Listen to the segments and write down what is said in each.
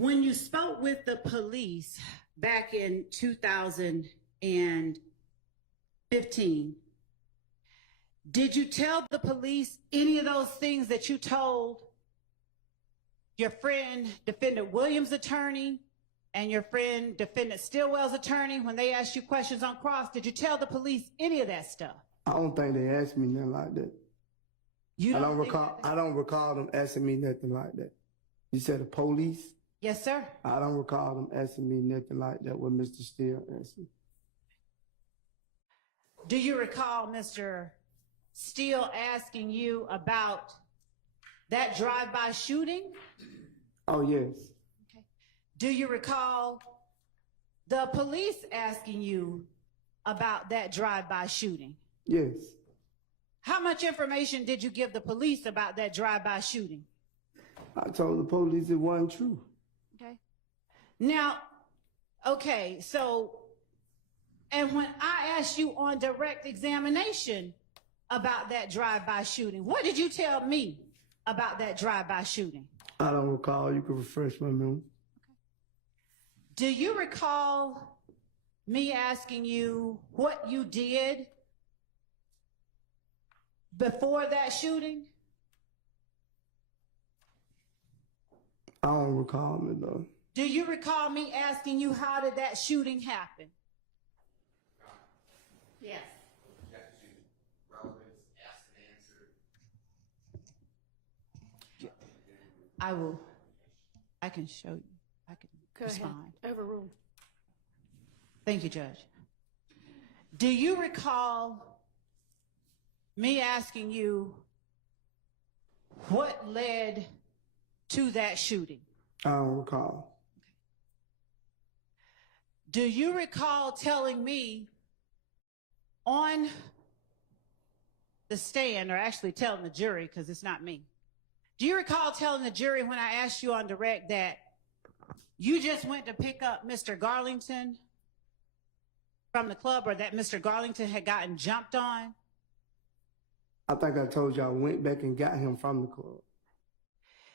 When you spoke with the police back in 2015, did you tell the police any of those things that you told your friend, Defendant Williams' attorney, and your friend, Defendant Stillwell's attorney, when they asked you questions on cross? Did you tell the police any of that stuff? I don't think they asked me nothing like that. I don't recall them asking me nothing like that. You said the police? Yes, sir. I don't recall them asking me nothing like that, what Mr. Steele asked me. Do you recall Mr. Steele asking you about that drive-by shooting? Oh, yes. Okay. Do you recall the police asking you about that drive-by shooting? Yes. How much information did you give the police about that drive-by shooting? I told the police it wasn't true. Okay. Now, okay, so, and when I asked you on direct examination about that drive-by shooting, what did you tell me about that drive-by shooting? I don't recall. You can refresh my memory. Okay. Do you recall me asking you what you did before that shooting? I don't recall it, though. Do you recall me asking you how did that shooting happen? Yes. I can show you. I can respond. Ahead. Overruled. Thank you, Judge. Do you recall me asking you what led to that shooting? I don't recall. Do you recall telling me on the stand, or actually telling the jury, because it's not me, do you recall telling the jury when I asked you on direct that you just went to pick up Mr. Garlington from the club, or that Mr. Garlington had gotten jumped on? I think I told you I went back and got him from the club.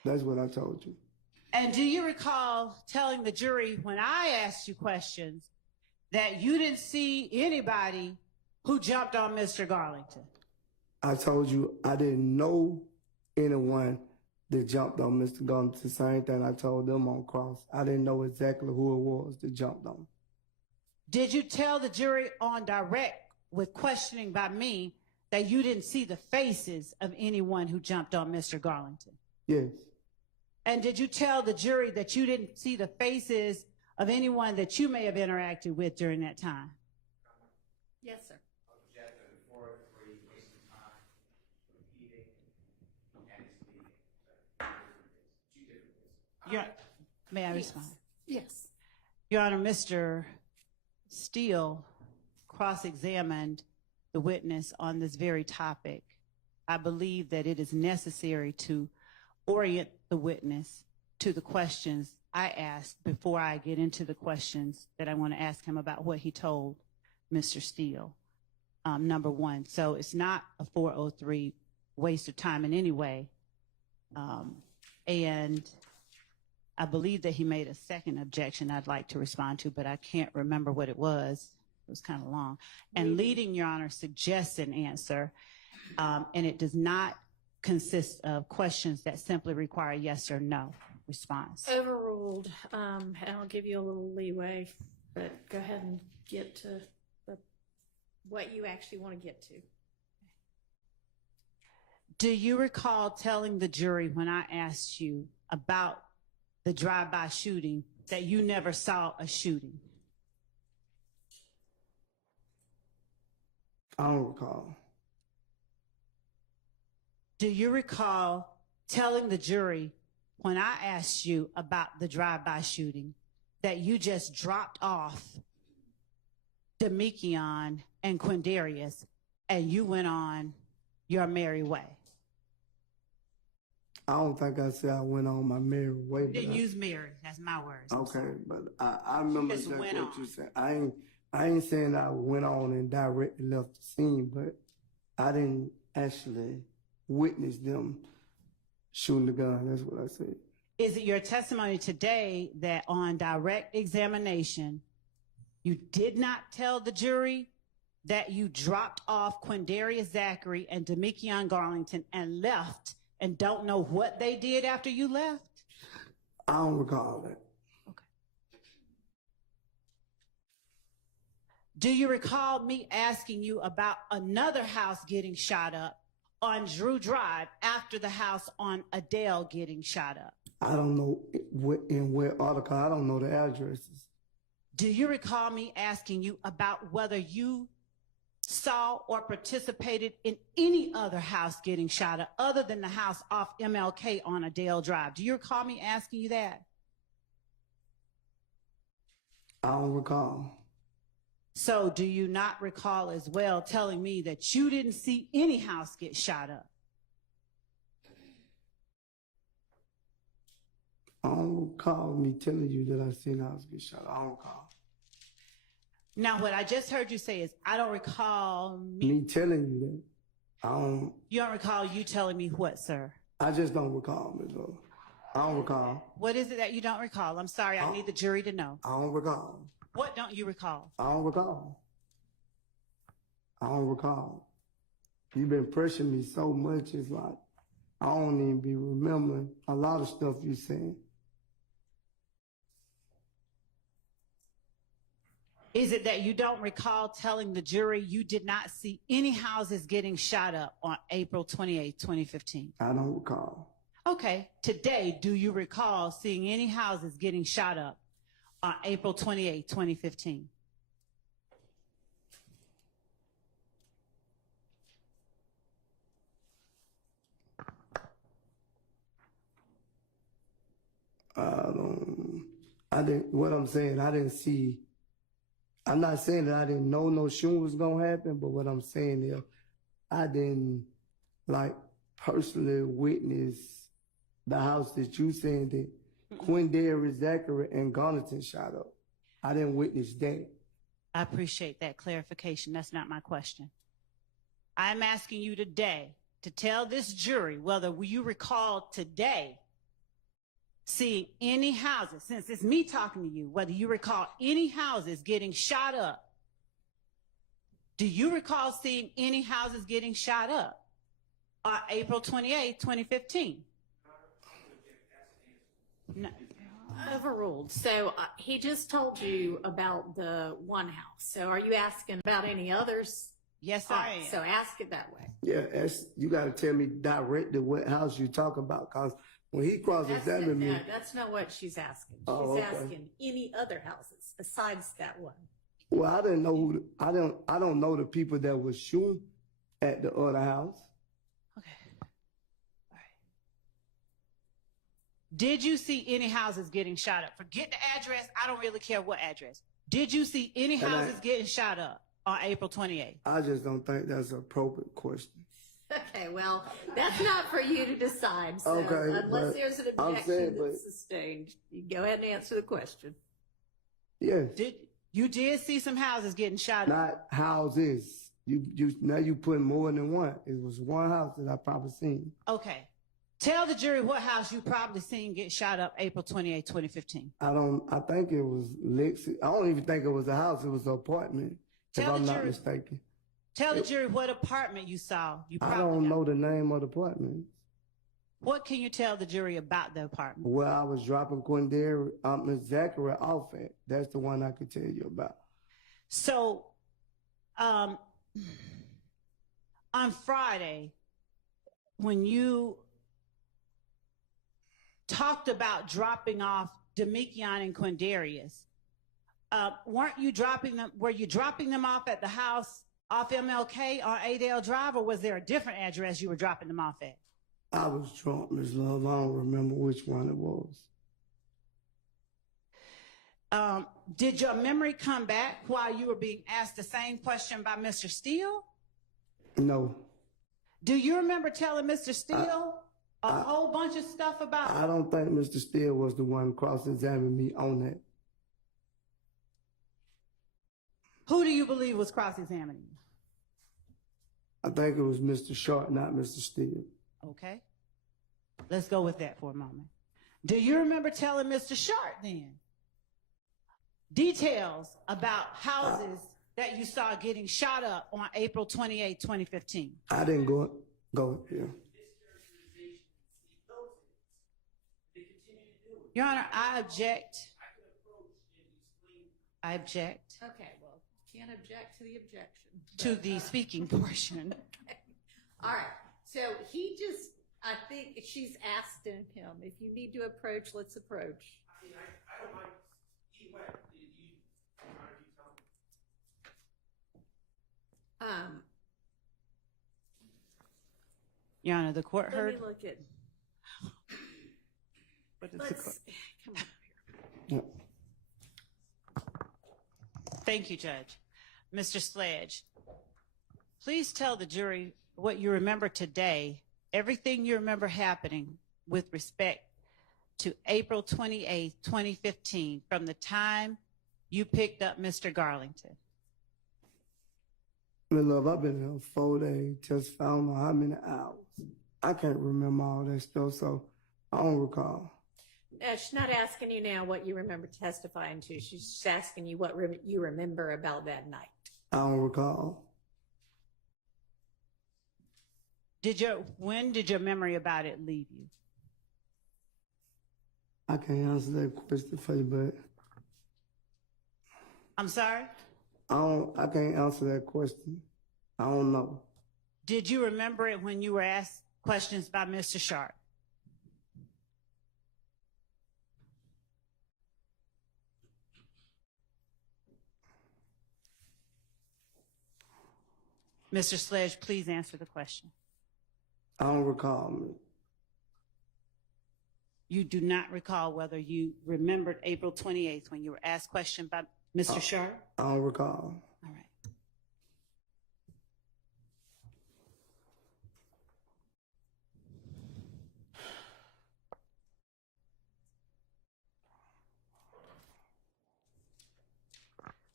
That's what I told you. And do you recall telling the jury when I asked you questions that you didn't see anybody who jumped on Mr. Garlington? I told you I didn't know anyone that jumped on Mr. Garlington. The same thing I told them on cross. I didn't know exactly who it was that jumped on. Did you tell the jury on direct with questioning by me that you didn't see the faces of anyone who jumped on Mr. Garlington? Yes. And did you tell the jury that you didn't see the faces of anyone that you may have interacted with during that time? Yes, sir. May I respond? Yes. Your Honor, Mr. Steele cross-examined the witness on this very topic. I believe that it is necessary to orient the witness to the questions I asked before I get into the questions that I want to ask him about what he told Mr. Steele, number one. So it's not a 403 waste of time in any way. And I believe that he made a second objection I'd like to respond to, but I can't remember what it was. It was kind of long. And leading, Your Honor, suggests an answer, and it does not consist of questions that simply require a yes or no response. Overruled. And I'll give you a little leeway, but go ahead and get to what you actually want to get to. Do you recall telling the jury when I asked you about the drive-by shooting that you never saw a shooting? I don't recall. Do you recall telling the jury when I asked you about the drive-by shooting that you just dropped off Damekion and Quindarius and you went on your merry way? I don't think I said I went on my merry way. You didn't use merry. That's my words. Okay, but I remember just exactly went what on. you said. I ain't saying I went on and directly left the scene, but I didn't actually witness them shooting the gun. That's what I said. Is it your testimony today that on direct examination, you did not tell the jury that you dropped off Quindarius Zachary and Damekion Garlington and left and don't know what they did after you left? I don't recall that. Okay. Do you recall me asking you about another house getting shot up on Drew Drive after the house on Adele getting shot up? I don't know in what article. I don't know the addresses. Do you recall me asking you about whether you saw or participated in any other house getting shot up other than the house off MLK on Adele Drive? Do you recall me asking you that? I don't recall. So do you not recall as well telling me that you didn't see any house get shot up? I don't recall me telling you that I seen a house get shot. I don't recall. Now, what I just heard you say is, I don't recall Me telling you that. I don't. You don't recall you telling me what, sir? I just don't recall, Ms. Lola. I don't recall. What is it that you don't recall? I'm sorry, I need the jury to know. I don't recall. What don't you recall? I don't recall. I don't recall. You've been pressuring me so much, it's like, I don't even be remembering a lot of stuff you saying. Is it that you don't recall telling the jury you did not see any houses getting shot up on April 28, 2015? I don't recall. Okay, today, do you recall seeing any houses getting shot up on April 28, 2015? What I'm saying, I didn't see. I'm not saying that I didn't know no shooting was gonna happen, but what I'm saying is I didn't like personally witness the house that you saying that Quindarius Zachary and Garlington shot up. I didn't witness that. I appreciate that clarification. That's not my question. I'm asking you today to tell this jury whether you recall today seeing any houses, since it's me talking to you, whether you recall any houses getting shot up. Do you recall seeing any houses getting shot up on April 28, 2015? No. Overruled. So he just told you about the one house. So are you asking about any others? Yes, I am. So ask it that way. Yeah, you got to tell me directly what house you talking about, because when he cross-examined me. No, that's not what she's asking. She's Oh, okay. asking any other houses besides that one. Well, I didn't know I don't know the people that was shooting at the other house. Okay. All right. Did you see any houses getting shot up? Forget the address. I don't really care what address. Did you see any houses getting shot up on April 28th? I just don't think that's an appropriate question. Okay, well, that's not for you to decide. So Okay, unless there's an objection that's but- sustained, you go ahead and answer the question. Yes. You did see some houses getting shot up? Not houses. Now you put more than one. It was one house that I probably seen. Okay. Tell the jury what house you probably seen get shot up April 28, 2015. I think it was Lexi. I don't even think it was a house. It was an apartment, if I'm not mistaken. Tell the jury what apartment you saw. I don't know the name of the apartment. What can you tell the jury about the apartment? Where I was dropping Quindarius Zachary off at. That's the one I could tell you about. So, on Friday, when you talked about dropping off Damekion and Quindarius, weren't you dropping them? Were you dropping them off at the house off MLK on Adele Drive, or was there a different address you were dropping them off at? I was drunk, Ms. Love. I don't remember which one it was. Did your memory come back while you were being asked the same question by Mr. Steele? No. Do you remember telling Mr. Steele a whole bunch of stuff about? I don't think Mr. Steele was the one cross-examining me on that. Who do you believe was cross-examining you? I think it was Mr. Short, not Mr. Steele. Okay. Let's go with that for a moment. Do you remember telling Mr. Sharp then details about houses that you saw getting shot up on April 28, 2015? I didn't go here. Your Honor, I object. I object Okay, well, can't object to the objection. to the speaking portion. Okay. All right. So he just, I think she's asked him, if you need to approach, let's approach. I mean, I don't mind either way. Your Honor, the court Let heard. me look at, What is the let's, court? come on. Yeah. Thank you, Judge. Mr. Sledge, please tell the jury what you remember today, everything you remember happening with respect to April 28, 2015, from the time you picked up Mr. Garlington. Love, I've been here 4 days, just found out how many hours. I can't remember all that stuff, so I don't recall. She's not asking you now what you remember testifying to. She's just asking you what you remember about that night. I don't recall. When did your memory about it leave you? I can't answer that question for you, but I'm sorry? I can't answer that question. I don't know. Did you remember it when you were asked questions by Mr. Sharp? Mr. Sledge, please answer the question. I don't recall. You do not recall whether you remembered April 28th when you were asked question by Mr. Sharp? I don't recall. All right.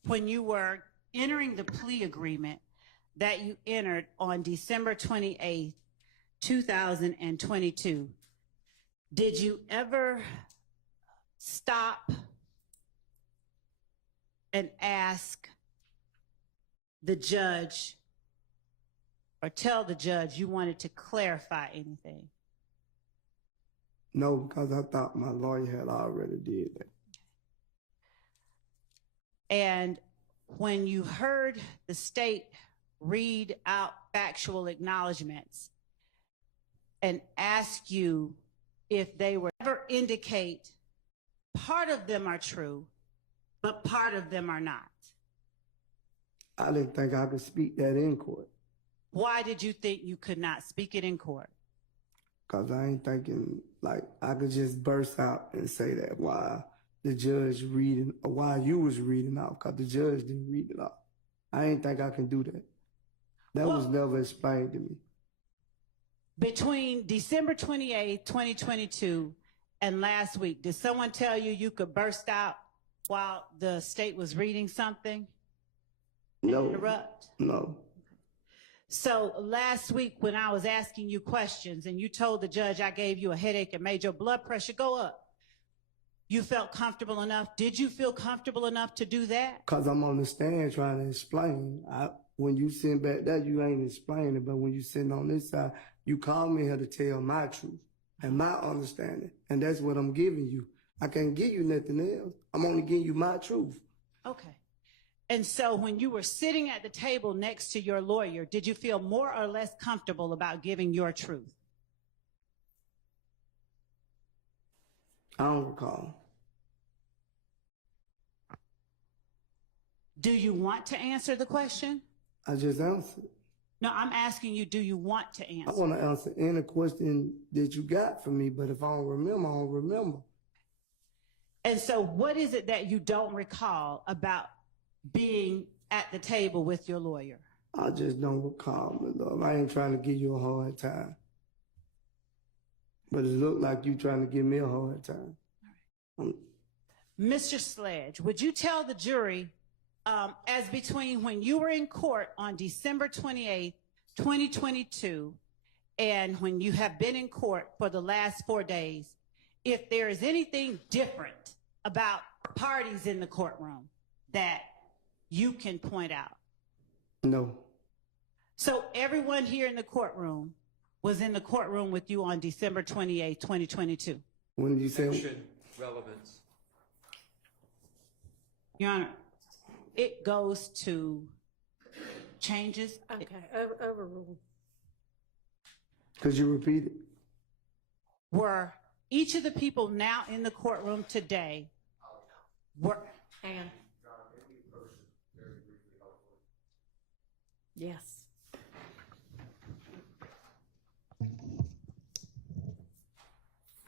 When you were entering the plea agreement that you entered on December 28th, 2022, did you ever stop and ask the judge or tell the judge you wanted to clarify anything? No, because I thought my lawyer had already did that. And when you heard the state read out factual acknowledgments and ask you if they were ever indicate part of them are true, but part of them are not. I didn't think I could speak that in court. Why did you think you could not speak it in court? Because I ain't thinking like I could just burst out and say that while the judge reading, or while you was reading out, because the judge didn't read it out. I ain't think I can do that. That was never explained to me. Between December 28th, 2022 and last week, did someone tell you you could burst out while the state was reading something? No. Interrupt? No. So last week when I was asking you questions and you told the judge I gave you a headache and made your blood pressure go up, you felt comfortable enough? Did you feel comfortable enough to do that? Because I'm on the stand trying to explain. When you sit back there, you ain't explaining, but when you sitting on this side, you call me here to tell my truth and my understanding, and that's what I'm giving you. I can't give you nothing else. I'm only giving you my truth. Okay. And so when you were sitting at the table next to your lawyer, did you feel more or less comfortable about giving your truth? I don't recall. Do you want to answer the question? I just answered. No, I'm asking you, do you want to answer? I want to answer any question that you got for me, but if I don't remember, I don't remember. And so what is it that you don't recall about being at the table with your lawyer? I just don't recall, my love. I ain't trying to give you a hard time. But it looked like you trying to give me a hard time. All right. Mr. Sledge, would you tell the jury as between when you were in court on December 28th, 2022, and when you have been in court for the last 4 days, if there is anything different about parties in the courtroom that you can point out. No. So everyone here in the courtroom was in the courtroom with you on December 28, 2022. When you say Action relevance. Your Honor, it goes to changes. Okay, overruled. could you repeat it? Were each of the people now in the courtroom today were, Hang on. Yes.